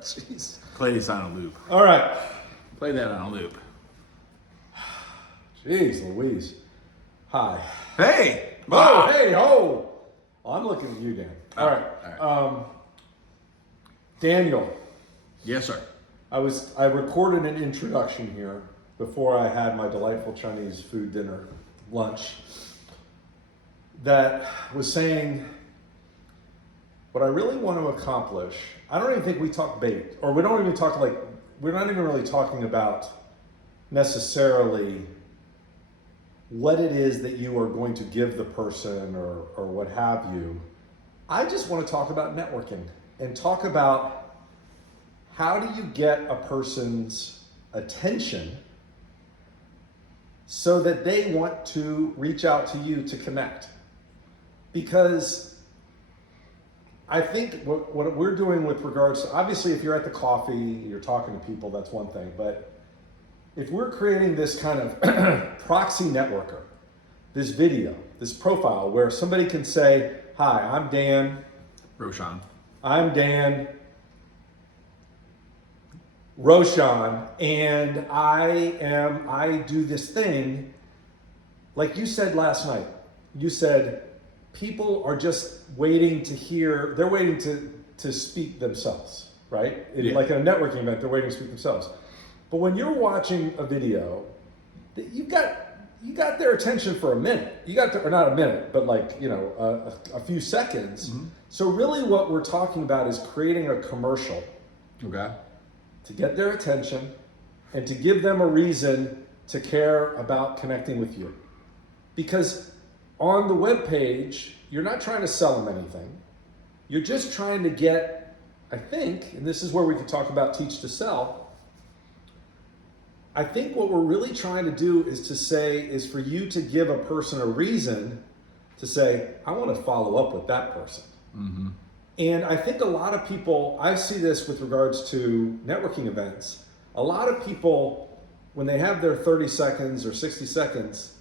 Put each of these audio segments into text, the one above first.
Jeez. Play this on a loop. All right. Play that on a loop. Jeez Louise. Hi. Hey! Oh, hey, oh. I'm looking at you, Dan. All right. All right. Daniel, Yes, sir. I recorded an introduction here before I had my delightful Chinese food dinner lunch that was saying what I really want to accomplish. I don't even think we talk bait, or we don't even talk we're not even really talking about necessarily what it is that you are going to give the person or what have you. I just want to talk about networking and talk about how do you get a person's attention so that they want to reach out to you to connect. Because I think what we're doing with regards to, obviously if you're at the coffee, you're talking to people, that's one thing. But if we're creating this kind of proxy networker, this video, this profile where somebody can say, hi, I'm Dan. Roshan. I'm Dan Roshan, and I do this thing, like you said last night. You said people are just waiting to hear, they're waiting to speak themselves, right? Yeah. Like in a networking event, they're waiting to speak themselves. But when you're watching a video, you got their attention for a minute. Or not a minute, but a few seconds. Mm-hmm. So really what we're talking about is creating a commercial. Okay. To get their attention and to give them a reason to care about connecting with you. Because on the webpage, you're not trying to sell them anything. You're just trying to get, I think, and this is where we can talk about teach to sell. I think what we're really trying to do is for you to give a person a reason to say, I want to follow up with that person. Mm-hmm. And I think a lot of people, I see this with regards to networking events, a lot of people, when they have their 30 seconds or 60 seconds,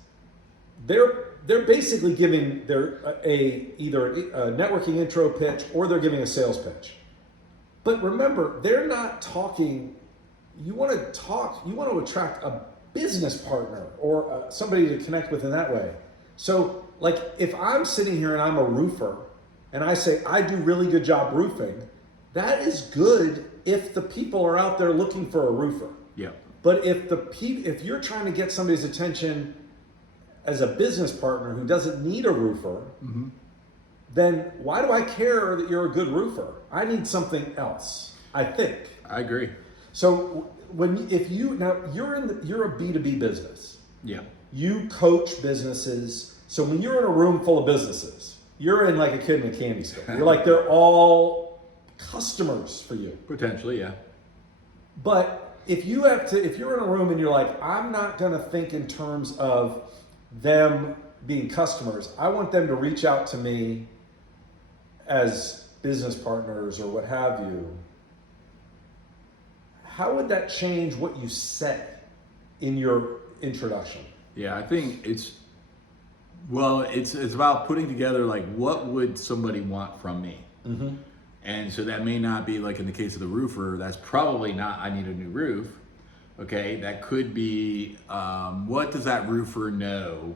they're basically giving either a networking intro pitch or they're giving a sales pitch. But remember, they're not talking, you want to attract a business partner or somebody to connect with in that way. So like if I'm sitting here and I'm a roofer, and I say, I do really good job roofing, that is good if the people are out there looking for a roofer. Yeah. But if you're trying to get somebody's attention as a business partner who doesn't need a roofer, mm-hmm. then why do I care that you're a good roofer? I need something else, I think. I agree. So you're a B2B business. Yeah. You coach businesses. So when you're in a room full of businesses, you're in like a kid in a candy store. You're like, they're all customers for you. Potentially, yeah. But if you're in a room and you're like, I'm not going to think in terms of them being customers. I want them to reach out to me as business partners or what have you. How would that change what you say in your introduction? Yeah, I think it's about putting together like what would somebody want from me. Mm-hmm. And so that may not be like in the case of the roofer, that's probably not I need a new roof. Okay, that could be what does that roofer know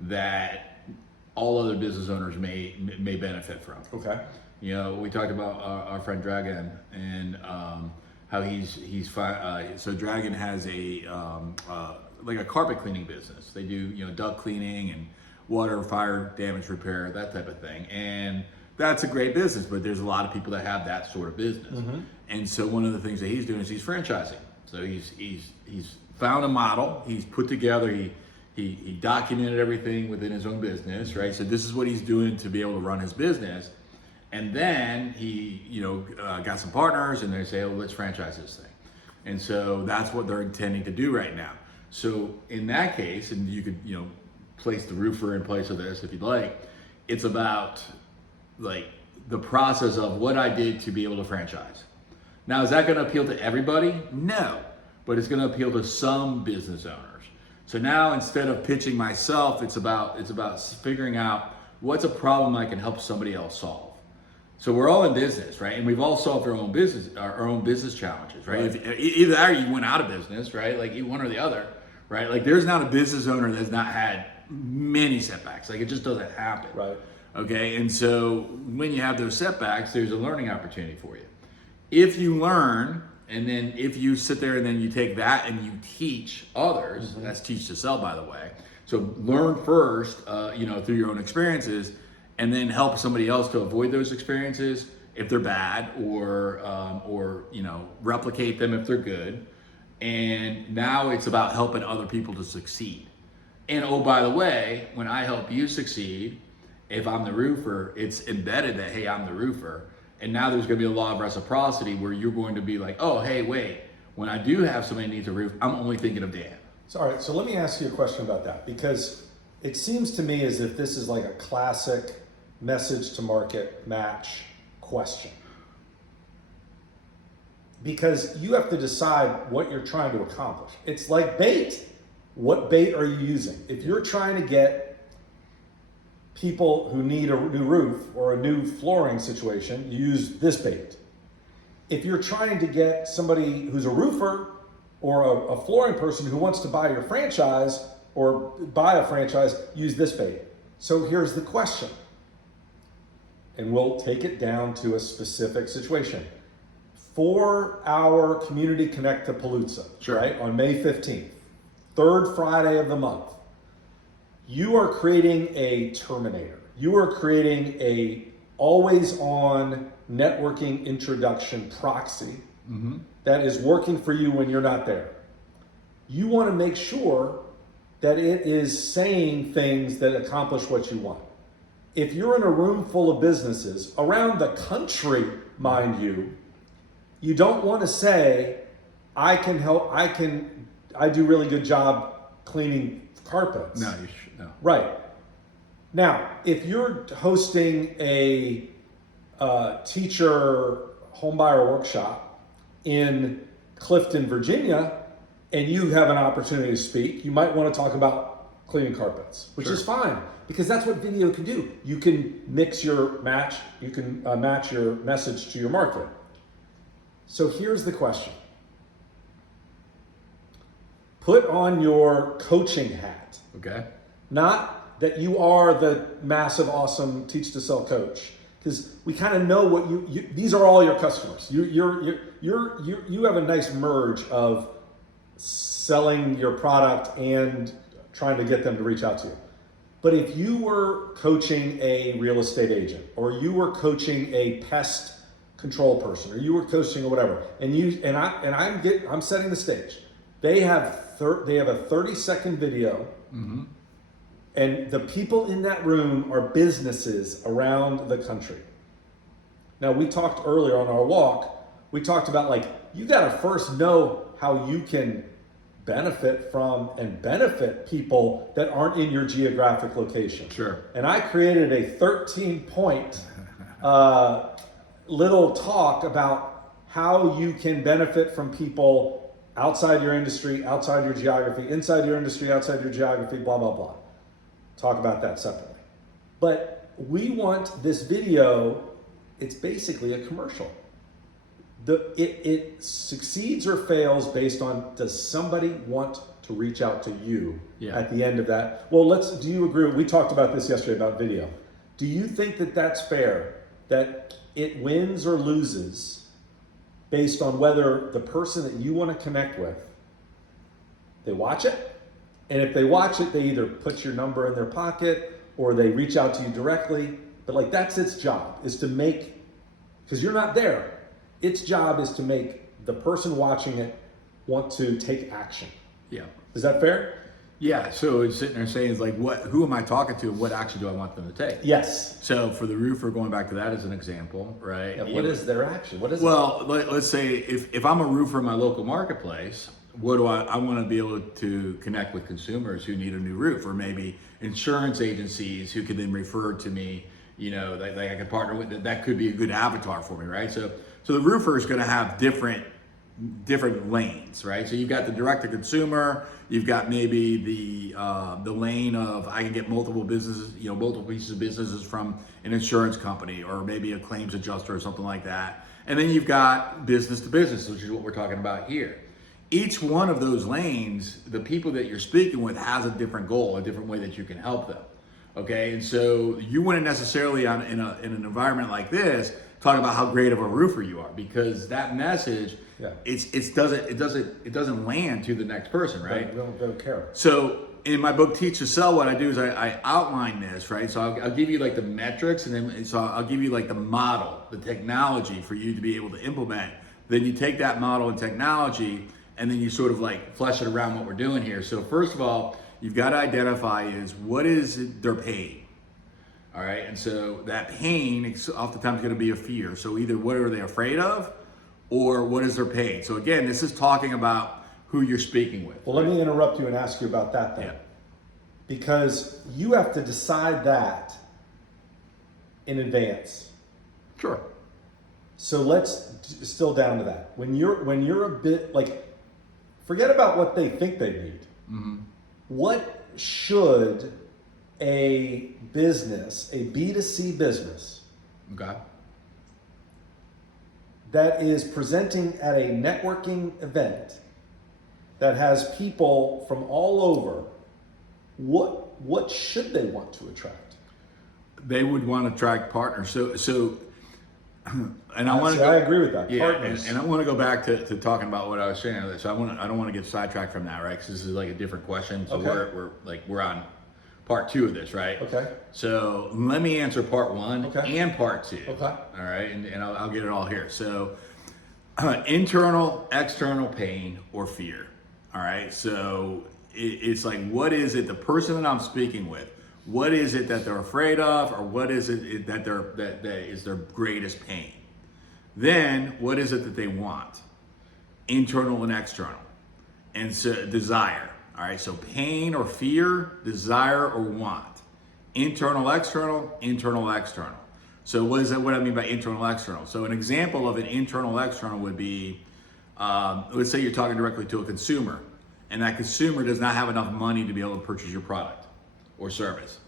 that all other business owners may benefit from. Okay. You know, we talked about our friend Dragon and how he's fine. So Dragon has like a carpet cleaning business. They do duct cleaning and water, fire damage repair, that type of thing. And that's a great business, but there's a lot of people that have that sort of business. Mm-hmm. And so one of the things that he's doing is he's franchising. So he's found a model. He's put together. He documented everything within his own business, right? So this is what he's doing to be able to run his business. And then he, got some partners, and they say, "Oh, let's franchise this thing." And so that's what they're intending to do right now. So in that case, and you could, place the roofer in place of this if you'd like. It's about like the process of what I did to be able to franchise. Now, is that going to appeal to everybody? No, but it's going to appeal to some business owners. So now instead of pitching myself, it's about figuring out what's a problem I can help somebody else solve. So we're all in business, right? And we've all solved our own business challenges, right? Right. If, either that or you went out of business, right? Like one or the other, right? Like there's not a business owner that's not had many setbacks. Like it just doesn't happen. Right. Okay. And so when you have those setbacks, there's a learning opportunity for you. If you learn, and then if you sit there and then you take that and you teach others, that's teach to sell, by the way. So learn first, through your own experiences, and then help somebody else to avoid those experiences if they're bad, or replicate them if they're good. And now it's about helping other people to succeed. And oh, by the way, when I help you succeed, if I'm the roofer, it's embedded that, hey, I'm the roofer. And now there's going to be a law of reciprocity where you're going to be like, oh, hey, wait, when I do have somebody who needs a roof, I'm only thinking of Dan. So, all right, so let me ask you a question about that, because it seems to me as if this is like a classic message to market match question. Because you have to decide what you're trying to accomplish. It's like bait. What bait are you using? If you're trying to get people who need a new roof or a new flooring situation, you use this bait. If you're trying to get somebody who's a roofer or a flooring person who wants to buy your franchise or buy a franchise, use this bait. So here's the question, and we'll take it down to a specific situation. For our Community Connect to Palooza, Sure. right, on May 15th, third Friday of the month, you are creating a Terminator. You are creating a always on networking introduction proxy that is working for you when you're not there. You want to make sure that it is saying things that accomplish what you want. If you're in a room full of businesses around the country, mind you, you don't want to say, I can help, I do really good job cleaning carpets. No, you should, no. Right. Now, if you're hosting a teacher homebuyer workshop in Clifton, Virginia, and you have an opportunity to speak, you might want to talk about cleaning carpets, which Sure. is fine, because that's what video can do. You can match your message to your market. So here's the question. Put on your coaching hat. Okay. Not that you are the massive, awesome teach to sell coach, because we kind of know what you. These are all your customers. You have a nice merge of selling your product and trying to get them to reach out to you. But if you were coaching a real estate agent, or you were coaching a pest control person, or you were coaching or whatever, I'm setting the stage. They have a 30-second video. And the people in that room are businesses around the country. Now, we talked earlier on our walk, we talked about like, you got to first know how you can benefit from and benefit people that aren't in your geographic location. Sure. And I created a 13-point little talk about how you can benefit from people outside your industry, outside your geography, inside your industry, outside your geography, blah, blah, blah. Talk about that separately. But we want this video, it's basically a commercial. It succeeds or fails based on, does somebody want to reach out to you at the end of that? Well, do you agree? We talked about this yesterday about video. Do you think that that's fair, that it wins or loses based on whether the person that you want to connect with, they watch it? And if they watch it, they either put your number in their pocket or they reach out to you directly. But like, that's its job, is to make, because you're not there, its job is to make the person watching it want to take action. Yeah. Is that fair? Yeah. So it's sitting there saying, like, who am I talking to? What action do I want them to take? Yes. So for the roofer, going back to that as an example, right? Yeah, what is their action? What is Well, let's say if I'm a roofer in my local marketplace, what do I want to be able to connect with consumers who need a new roof, or maybe insurance agencies who could then refer to me, that I could partner with. That could be a good avatar for me, right? So the roofer is going to have different different lanes, right? So you've got the direct to consumer, you've got maybe the lane of I can get multiple businesses, multiple pieces of businesses from an insurance company or maybe a claims adjuster or something like that. And then you've got business to business, which is what we're talking about here. Each one of those lanes, the people that you're speaking with has a different goal, a different way that you can help them. Okay, and so you wouldn't necessarily in an environment like this talk about how great of a roofer you are, because that message, it doesn't land to the next person, right? They don't care. So in my book Teach to Sell, what I do is I outline this, right? So I'll give you like the metrics, and then so I'll give you like the model, the technology for you to be able to implement. Then you take that model and technology, and then you sort of like flesh it around what we're doing here. So first of all, you've got to identify is what is their pain. All right, and so that pain is oftentimes going to be a fear. So either what are they afraid of, or what is their pain? So again, this is talking about who you're speaking with. Well, let me interrupt you and ask you about that then. Yeah. Because you have to decide that in advance. Sure. So let's still down to that. When you're a bit like, forget about what they think they need. Mm-hmm. What should a business, a B2C business, Okay. that is presenting at a networking event that has people from all over, what should they want to attract? They would want to attract partners. So, and I agree with that. Yeah, Partners. and I want to go back to talking about what I was saying earlier. So I don't want to get sidetracked from that, right? Because this is like a different question. So Okay. we're on part 2 of this, right? Okay. So let me answer part 1 and part 2. Okay. All right, and I'll get it all here. So internal, external pain or fear. All right. So it's like, what is it? The person that I'm speaking with, what is it that they're afraid of, or what is it that that is their greatest pain? Then what is it that they want? Internal and external, and so desire. All right, so pain or fear, desire or want. Internal, external, internal, external. So what is that? What I mean by internal, external? So an example of an internal, external would be, let's say you're talking directly to a consumer, and that consumer does not have enough money to be able to purchase your product or service.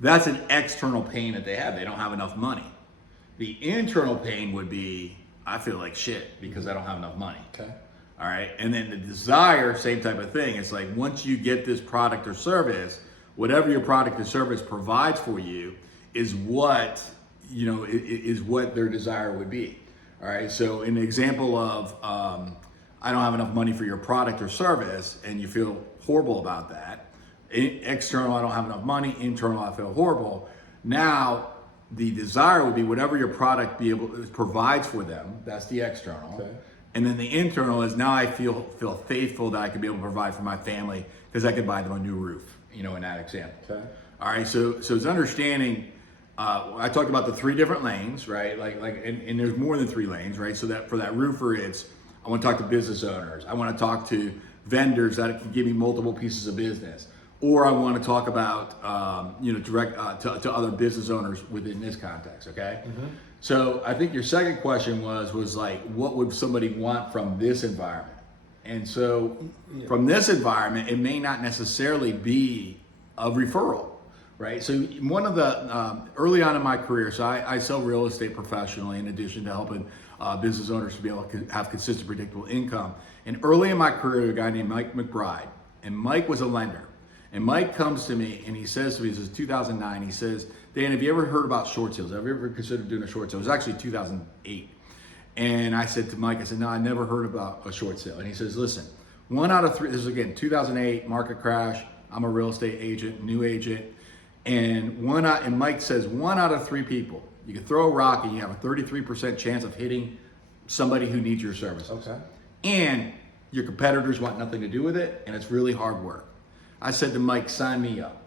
That's an external pain that they have. They don't have enough money. The internal pain would be, I feel like shit because I don't have enough money. Okay. All right. And then the desire, same type of thing. It's like once you get this product or service, whatever your product or service provides for you is what, is what their desire would be. All right. So in the example of, I don't have enough money for your product or service, and you feel horrible about that. External, I don't have enough money. Internal, I feel horrible. Now, the desire would be whatever your product provides for them. That's the external. Okay. And then the internal is now I feel faithful that I could be able to provide for my family because I could buy them a new roof, in that example. Okay. All right, so it's understanding, I talked about the 3 different lanes, right? And there's more than 3 lanes, right? So that for that roofer, it's, I want to talk to business owners. I want to talk to vendors that can give me multiple pieces of business. Or I want to talk about, direct to other business owners within this context, okay? Mm-hmm. So I think your second question was like, what would somebody want from this environment? And so from this environment, it may not necessarily be a referral, right? So one of the, early on in my career, so I sell real estate professionally in addition to helping business owners to be able to have consistent, predictable income. And early in my career, a guy named Mike McBride, and Mike was a lender. And Mike comes to me and he says to me, this is 2009, he says, Dan, have you ever heard about short sales? Have you ever considered doing a short sale? It was actually 2008. And I said to Mike, I said, no, I never heard about a short sale. And he says, listen, 1 out of 3, this is again, 2008, market crash. I'm a real estate agent, new agent. And Mike says 1 out of 3 people, you can throw a rock and you have a 33% chance of hitting somebody who needs your services. Okay. And your competitors want nothing to do with it, and it's really hard work. I said to Mike, sign me up.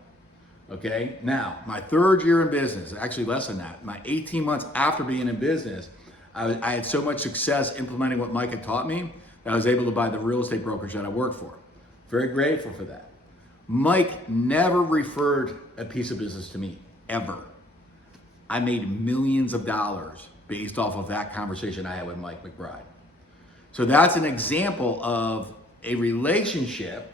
Okay. Now, my 3rd year in business, actually less than that, my 18 months after being in business, I had so much success implementing what Mike had taught me that I was able to buy the real estate brokerage that I worked for. Very grateful for that. Mike never referred a piece of business to me, ever. I made millions of dollars based off of that conversation I had with Mike McBride. So that's an example of a relationship,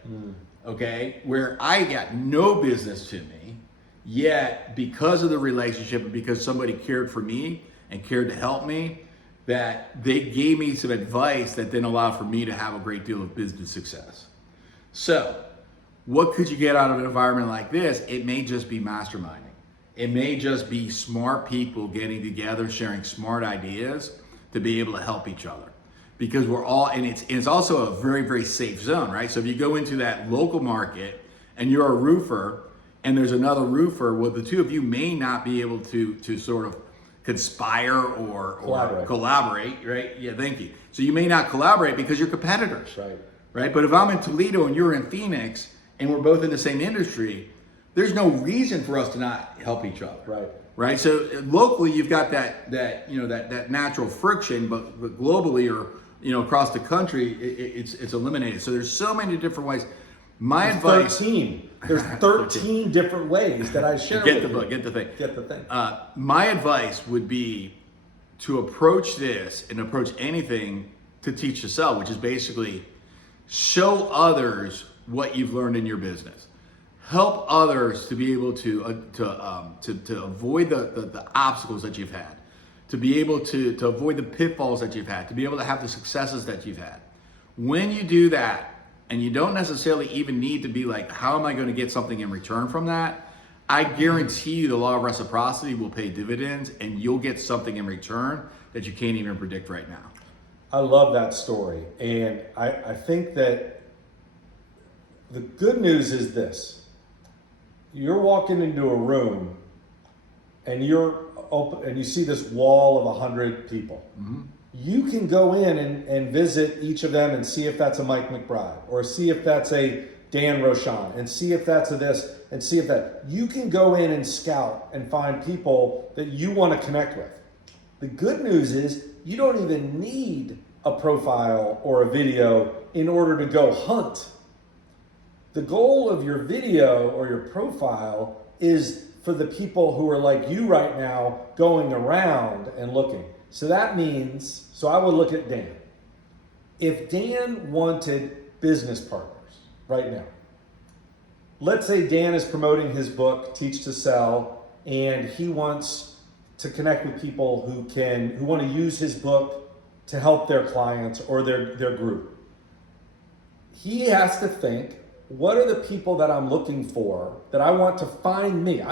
okay, where I got no business to me, yet because of the relationship and because somebody cared for me and cared to help me, that they gave me some advice that then allowed for me to have a great deal of business success. So, what could you get out of an environment like this? It may just be masterminding. It may just be smart people getting together, sharing smart ideas to be able to help each other. Because we're all, and it's also a very, very safe zone, right? So if you go into that local market and you're a roofer and there's another roofer, well, the two of you may not be able to sort of conspire or collaborate, right? Yeah, thank you. So you may not collaborate because you're competitors, right? But if I'm in Toledo and you're in Phoenix and we're both in the same industry, there's no reason for us to not help each other, right? So locally, you've got that natural friction, but globally or across the country, it's eliminated. So there's so many different ways. There's 13 different ways that I share. Get the thing. My advice would be to approach this and approach anything to teach to sell, which is basically show others what you've learned in your business. Help others to be able to avoid the obstacles that you've had, to be able to avoid the pitfalls that you've had, to be able to have the successes that you've had. When you do that, and you don't necessarily even need to be like, how am I going to get something in return from that? I guarantee you the law of reciprocity will pay dividends and you'll get something in return that you can't even predict right now. I love that story. And I think that the good news is this. You're walking into a room and you're open and you see this wall of 100 people. Mm-hmm. You can go in and visit each of them and see if that's a Mike McBride or see if that's a Dan Rochon and see if that's a this and see if that. You can go in and scout and find people that you want to connect with. The good news is you don't even need a profile or a video in order to go hunt. The goal of your video or your profile is for the people who are like you right now going around and looking. So that means, so I would look at Dan. If Dan wanted business partners right now, let's say Dan is promoting his book, Teach to Sell, and he wants to connect with people who want to use his book to help their clients or their group. He has to think, what are the people that I'm looking for that I want to find me?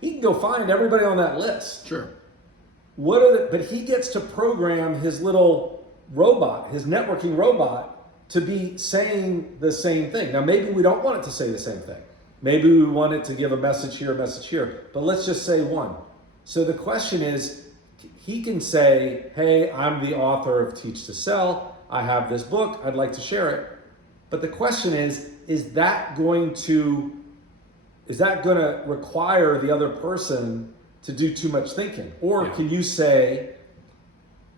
He can go find everybody on that list. Sure. But he gets to program his little robot, his networking robot, to be saying the same thing. Now, maybe we don't want it to say the same thing. Maybe we want it to give a message here, but let's just say one. So the question is, he can say, hey, I'm the author of Teach to Sell. I have this book. I'd like to share it. But the question is that going to require the other person to do too much thinking? Or can you say,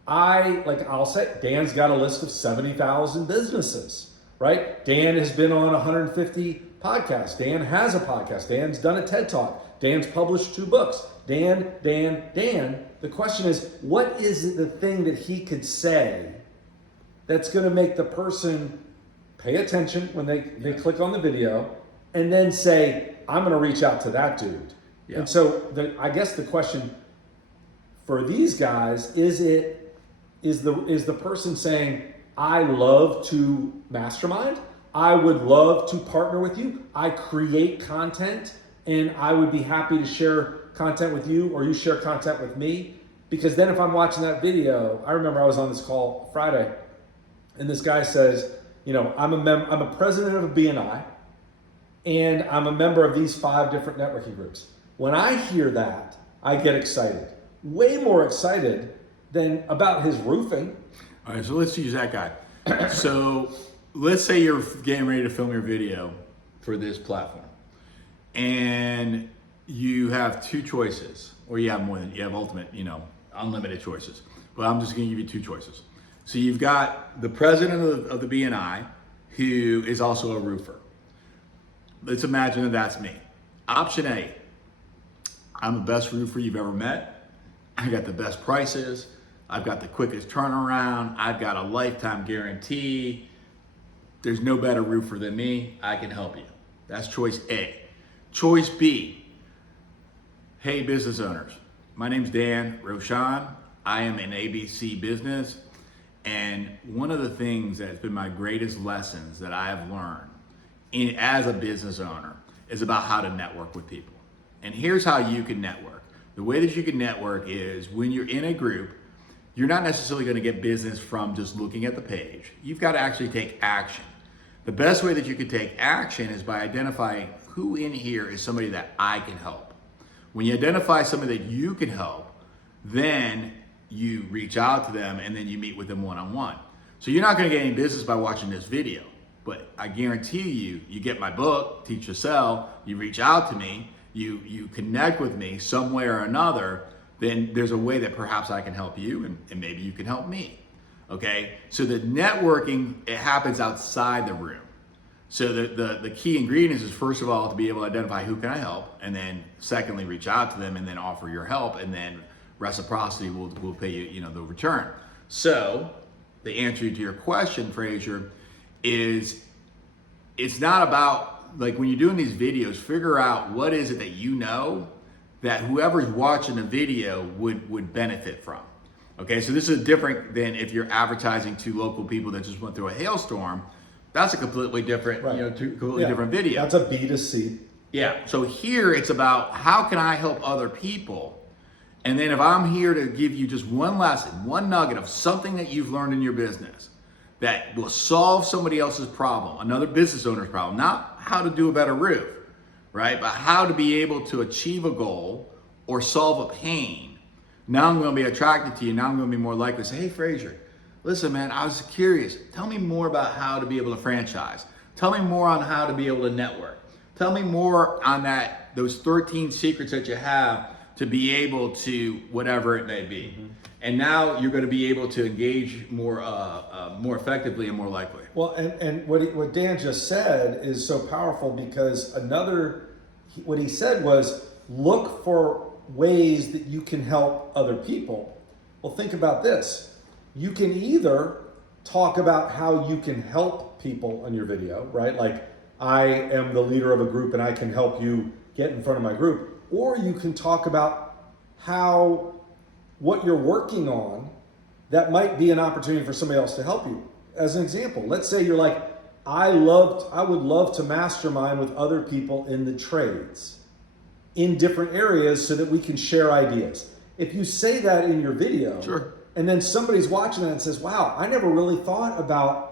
I'll say, Dan's got a list of 70,000 businesses, right? Dan has been on 150 podcasts. Dan has a podcast. Dan's done a TED Talk. Dan's published 2 books. Dan. The question is, what is the thing that he could say that's going to make the person pay attention when they click on the video and then say, I'm going to reach out to that dude. Yeah. And so I guess the question for these guys is the person saying, I love to mastermind, I would love to partner with you, I create content and I would be happy to share content with you or you share content with me. Because then if I'm watching that video, I remember I was on this call Friday and this guy says, I'm a president of a BNI and I'm a member of these 5 different networking groups. When I hear that, I get excited. Way more excited than about his roofing. All right, so let's use that guy. So let's say you're getting ready to film your video for this platform. And you have 2 choices, or you have more than, you have unlimited choices. But I'm just gonna give you 2 choices. So you've got the president of the BNI, who is also a roofer. Let's imagine that that's me. Option A, I'm the best roofer you've ever met. I got the best prices. I've got the quickest turnaround. I've got a lifetime guarantee. There's no better roofer than me. I can help you. That's choice A. Choice B. Hey, business owners. My name's Dan Rochon. I am in ABC Business. And one of the things that's been my greatest lessons that I have learned as a business owner is about how to network with people. And here's how you can network. The way that you can network is when you're in a group, you're not necessarily going to get business from just looking at the page. You've got to actually take action. The best way that you can take action is by identifying who in here is somebody that I can help. When you identify somebody that you can help, then you reach out to them and then you meet with them one-on-one. So you're not going to get any business by watching this video, but I guarantee you get my book, Teach to Sell, you reach out to me, you connect with me some way or another, then there's a way that perhaps I can help you and maybe you can help me. Okay? So the networking, it happens outside the room. So the key ingredients is, first of all, to be able to identify who can I help, and then secondly, reach out to them and then offer your help, and then reciprocity will pay you, the return. So the answer to your question, Frazier, is it's not about, like, when you're doing these videos, figure out what is it that you know that whoever's watching the video would benefit from. Okay, so this is different than if you're advertising to local people that just went through a hailstorm. That's a completely different, Right. completely different video. That's a B2C. Yeah, so here it's about how can I help other people? And then if I'm here to give you just one lesson, one nugget of something that you've learned in your business that will solve somebody else's problem, another business owner's problem, not how to do a better roof, right? But how to be able to achieve a goal or solve a pain. Now I'm going to be attracted to you. Now I'm going to be more likely to say, hey, Frazier, listen, man, I was curious. Tell me more about how to be able to franchise. Tell me more on how to be able to network. Tell me more on those 13 secrets that you have to be able to whatever it may be. Mm-hmm. And now you're going to be able to engage more effectively and more likely. Well, and what Dan just said is so powerful, because what he said was, look for ways that you can help other people. Well, think about this. You can either talk about how you can help people on your video, right? Like, I am the leader of a group and I can help you get in front of my group. Or you can talk about what you're working on that might be an opportunity for somebody else to help you. As an example, let's say you're like, I would love to mastermind with other people in the trades in different areas so that we can share ideas. If you say that in your video, sure, and then somebody's watching that and says, wow, I never really thought about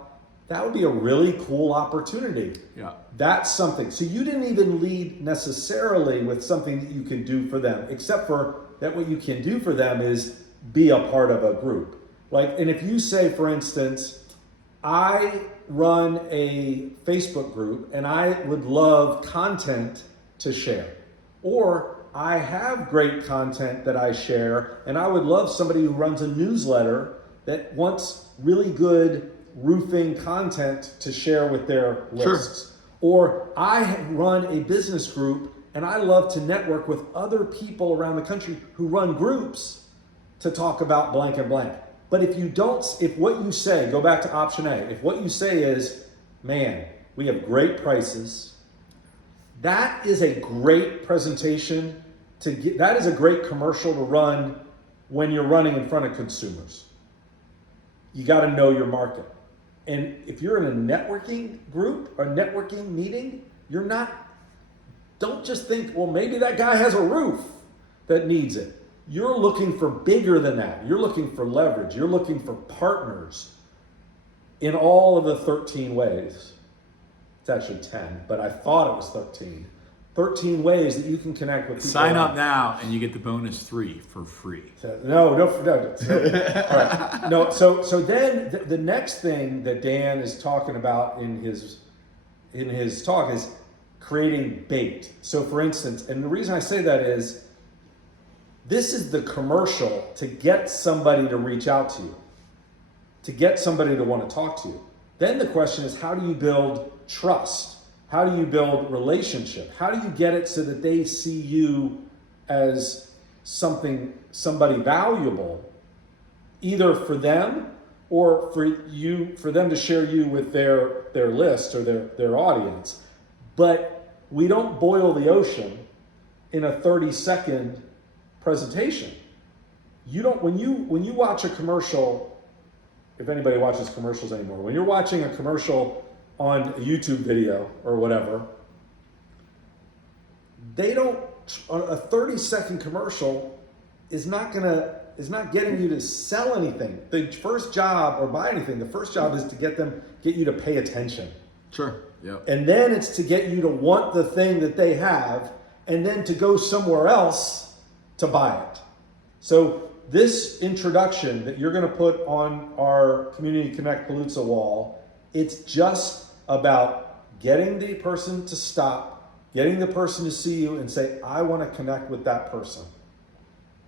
that, would be a really cool opportunity. Yeah. That's something. So you didn't even lead necessarily with something that you can do for them, except for that what you can do for them is be a part of a group, right? And if you say, for instance, I run a Facebook group and I would love content to share, or I have great content that I share and I would love somebody who runs a newsletter that wants really good roofing content to share with their lists. Sure. Or I run a business group and I love to network with other people around the country who run groups to talk about blank and blank. But if what you say, go back to option A, if what you say is, man, we have great prices, that is a great presentation that is a great commercial to run when you're running in front of consumers. You got to know your market. And if you're in a networking group or networking meeting, don't just think, well, maybe that guy has a roof that needs it. You're looking for bigger than that. You're looking for leverage. You're looking for partners in all of the 13 ways. It's actually 10, but I thought it was 13. 13 ways that you can connect with people. Sign up now and you get the bonus 3 for free. No. All right. No. So then the next thing that Dan is talking about in his talk is creating bait. So for instance, and the reason I say that is, this is the commercial to get somebody to reach out to you, to get somebody to want to talk to you. Then the question is, how do you build trust? How do you build relationship? How do you get it so that they see you as somebody valuable? either for them or for them to share you with their list or their audience. But we don't boil the ocean in a 30-second presentation. You don't when you watch a commercial, if anybody watches commercials anymore, when you're watching a commercial on a YouTube video or whatever, they don't a 30-second commercial is not getting you to sell anything. The first job or buy anything, the first job is to get you to pay attention. Sure. Yeah. And then it's to get you to want the thing that they have and then to go somewhere else to buy it. So this introduction that you're going to put on our Community Connect Palooza wall, it's just about getting the person to stop, getting the person to see you and say, I want to connect with that person.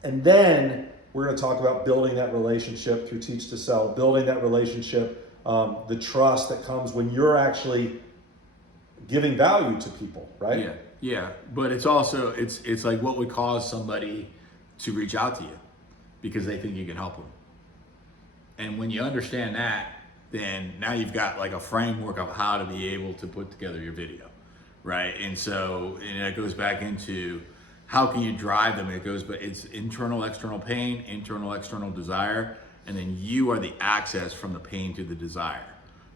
And then we're going to talk about building that relationship through Teach to Sell, building that relationship, the trust that comes when you're actually giving value to people, right? Yeah, yeah. But it's also, it's like what would cause somebody to reach out to you because they think you can help them. And when you understand that, then now you've got like a framework of how to be able to put together your video, right? And so, and it goes back into how can you drive them? But it's internal, external pain, internal, external desire, and then you are the access from the pain to the desire.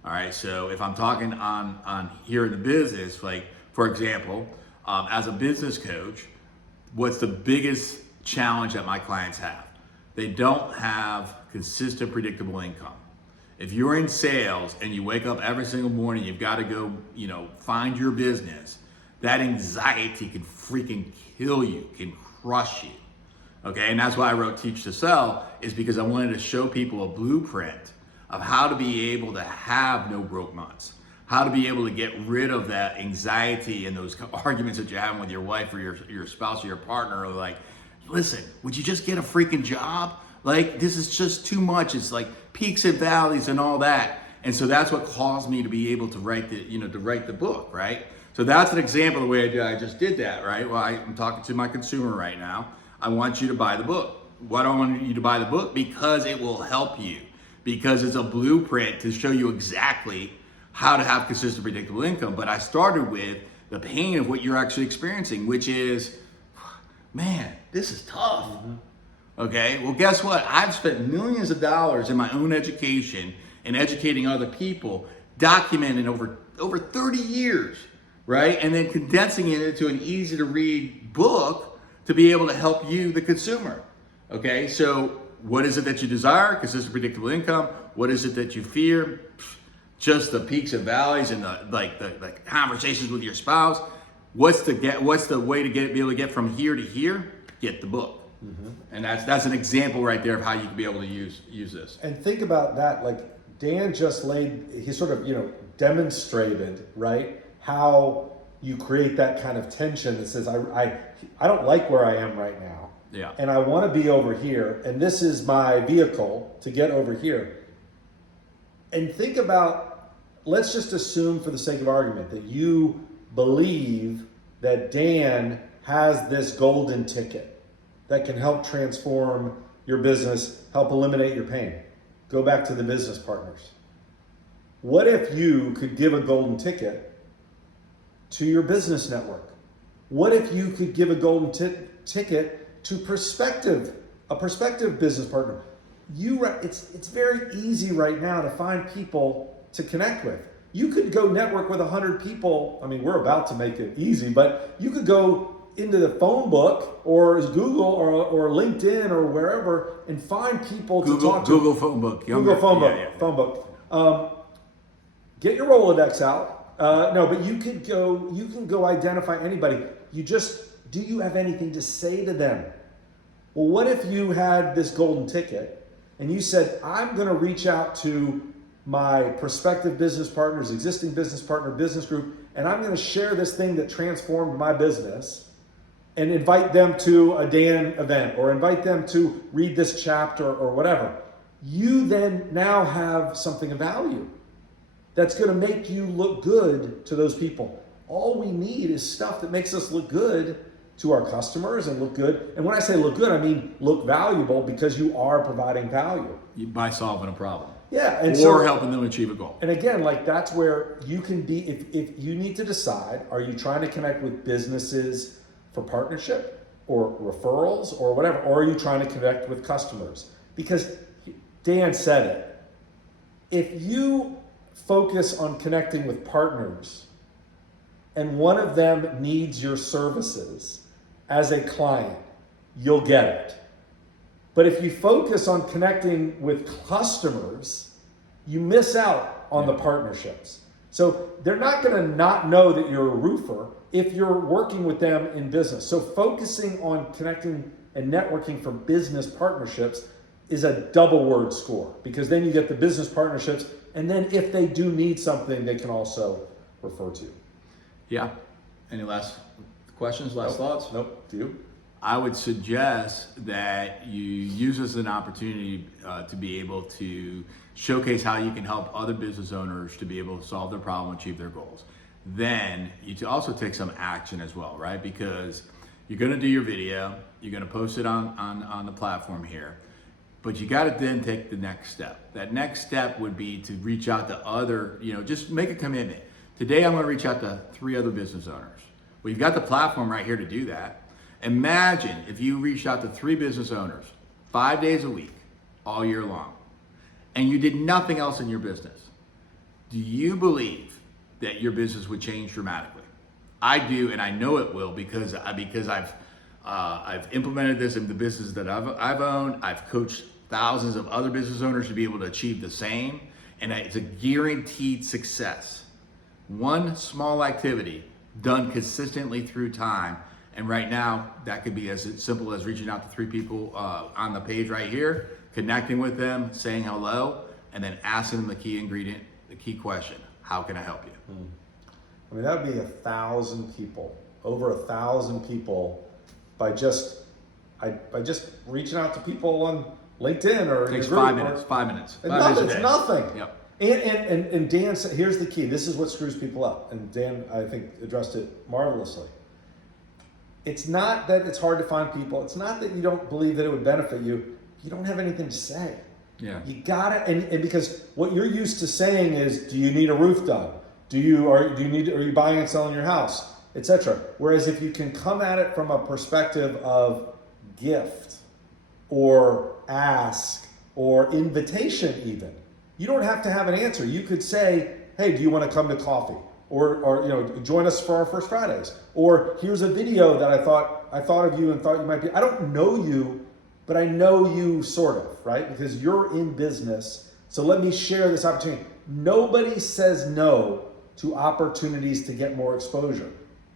All right. So if I'm talking on here in the business, like for example, as a business coach, what's the biggest challenge that my clients have? They don't have consistent, predictable income. If you're in sales and you wake up every single morning, you've got to go, find your business. That anxiety can freaking kill you, can crush you. Okay, and that's why I wrote Teach to Sell, is because I wanted to show people a blueprint of how to be able to have no broke months, how to be able to get rid of that anxiety and those arguments that you're having with your wife or your spouse or your partner, or like, listen, would you just get a freaking job? Like, this is just too much. It's like peaks and valleys and all that. And so that's what caused me to be able to write the book, right? So that's an example of the way I just did that, right? Well, I'm talking to my consumer right now. I want you to buy the book. Why do I want you to buy the book? Because it will help you. Because it's a blueprint to show you exactly how to have consistent, predictable income. But I started with the pain of what you're actually experiencing, which is, man, this is tough. Mm-hmm. Okay, well, guess what? I've spent millions of dollars in my own education and educating other people, documenting over 30 years, right? And then condensing it into an easy to read book to be able to help you, the consumer. Okay, so what is it that you desire? Consistent, predictable income. What is it that you fear? Just the peaks and valleys and the conversations with your spouse. What's the way to be able to get from here to here? Get the book. Mm-hmm. And that's an example right there of how you can be able to use this. And think about that, like Dan just he sort of, demonstrated, right, how you create that kind of tension that says, I don't like where I am right now. Yeah. And I want to be over here, and this is my vehicle to get over here. And think about, let's just assume for the sake of argument that you believe that Dan has this golden ticket that can help transform your business, help eliminate your pain. Go back to the business partners. What if you could give a golden ticket to your business network? What if you could give a golden ticket to a prospective business partner? It's very easy right now to find people to connect with. You could go network with 100 people. I mean, we're about to make it easy, but you could go into the phone book or Google or LinkedIn or wherever and find people to talk to. Google phone book. Google phone book. Yeah. Phone book. Get your Rolodex out. But you can go identify anybody. Do you have anything to say to them? Well, what if you had this golden ticket and you said, I'm going to reach out to my prospective business partners, existing business partner, business group, and I'm going to share this thing that transformed my business and invite them to a Dan event or invite them to read this chapter or whatever. You then now have something of value that's going to make you look good to those people. All we need is stuff that makes us look good to our customers and look good. And when I say look good, I mean look valuable because you are providing value. By solving a problem. Yeah, and Or helping them achieve a goal. And again, like that's where you can be. If you need to decide, are you trying to connect with businesses for partnership or referrals or whatever, or are you trying to connect with customers? Because Dan said it. If you focus on connecting with partners and one of them needs your services as a client, you'll get it. But if you focus on connecting with customers, you miss out on the partnerships. So they're not going to not know that you're a roofer if you're working with them in business. So focusing on connecting and networking for business partnerships is a double word score, because then you get the business partnerships, and then if they do need something, they can also refer to you. Yeah. Any last questions, last thoughts? Nope. Do you? I would suggest that you use this as an opportunity to be able to showcase how you can help other business owners to be able to solve their problem, achieve their goals. Then you also take some action as well, right? Because you're going to do your video, you're going to post it on the platform here, but you got to then take the next step. That next step would be to reach out to other, just make a commitment. Today I'm going to reach out to 3 other business owners. Well, you've got the platform right here to do that. Imagine if you reached out to 3 business owners 5 days a week, all year long, and you did nothing else in your business. Do you believe that your business would change dramatically? I do, and I know it will because I've implemented this in the business that I've owned. I've coached thousands of other business owners to be able to achieve the same, and it's a guaranteed success. One small activity done consistently through time. And right now, that could be as simple as reaching out to 3 people on the page right here, connecting with them, saying hello, and then asking them the key ingredient, the key question: how can I help you? I mean, that would be 1,000 people, over 1,000 people, by just reaching out to people on LinkedIn or It takes your group 5 minutes. 5 minutes. And 5 nothing, minutes a it's day. nothing. Yep. And Dan said, here's the key. This is what screws people up. And Dan, I think, addressed it marvelously. It's not that it's hard to find people. It's not that you don't believe that it would benefit you. You don't have anything to say. Yeah. You gotta, and because what you're used to saying is, do you need a roof done? Are you buying and selling your house, etc. Whereas if you can come at it from a perspective of gift or ask or invitation even, you don't have to have an answer. You could say, hey, do you want to come to coffee? Or join us for our First Fridays. Or here's a video that I thought of you and thought you might be. I don't know you, but I know you sort of, right? Because you're in business. So let me share this opportunity. Nobody says no to opportunities to get more exposure.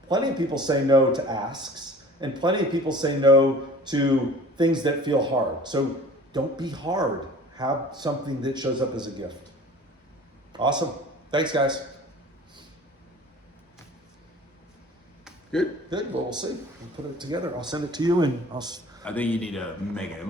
Plenty of people say no to asks, and plenty of people say no to things that feel hard. So don't be hard. Have something that shows up as a gift. Awesome. Thanks, guys. Good. Well, we'll see. We'll put it together. I'll send it to you, and I think you need to make it.